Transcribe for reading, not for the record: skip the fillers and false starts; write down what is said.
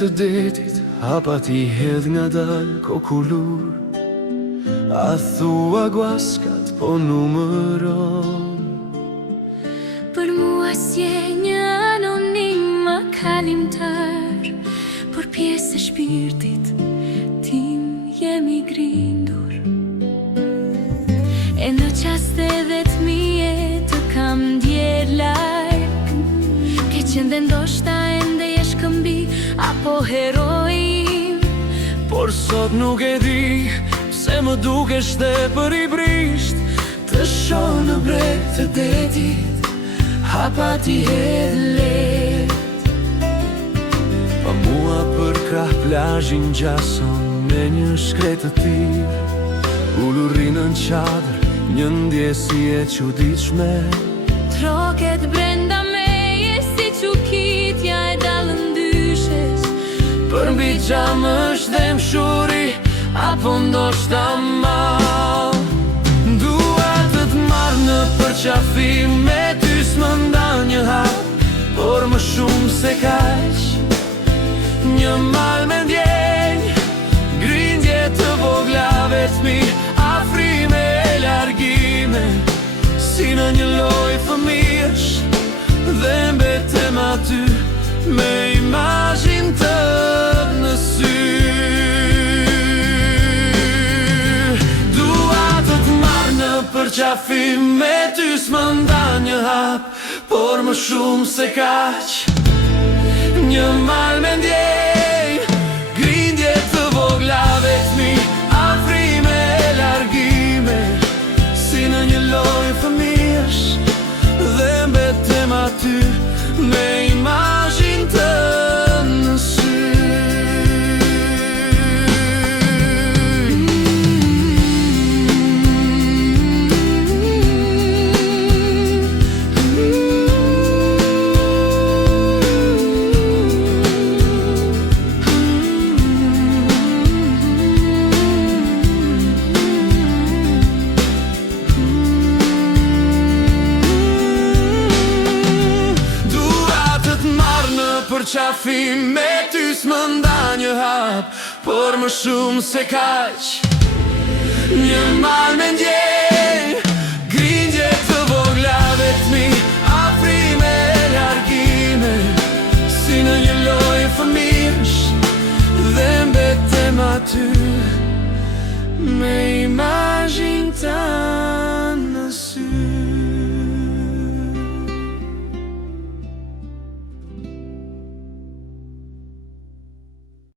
të detit, hapa ti hedh nga dal kokullur. A thua guaskat po numëron. Për mua s'je një anonim kalimtar, por pjesë e shpirtit tim jemi grindur. E në qaste dhe të mije të kam djerë larg, ke qëndë ndoshta ende jesh këmbi apo heroim. Por sot nuk e di se më dukesh dhe për i brisht, të shoh në breg të detit, hapa ti hedh let. Pa mua për krah plazhin gjason me një shkret të tir, ulur në qadër, një ndjesi e çuditshme. Troket brenda meje si çukitja e dallën dyshes. Për mbi xham është dhe mshuri, apo ndoshta mal. Dua të të marrë në përqafi, me ty s'më nda një hap, por më shumë se kaq. Një mal me ndjenj, grindje të vogla vetmi, afrime e largime, si në një loj fëmijësh, dhe mbetem aty me imazhin tënd në sy. Dua të të marrë në përqafi, me ty s'më nda një hap, por më shumë se kaq. Një mal me ndjenj, grindje të vogla vetmi, afrime e largime, si në një loj fëmijësh, dhe mbetem aty me imazhin tënd në sy. Për qafi, me ty s'më nda një hap, por më shumë se kaq. Një mal me ndjenj, grindje të vogla vetmi, afrime e largime, si në një loj fëmijësh, dhe mbetem aty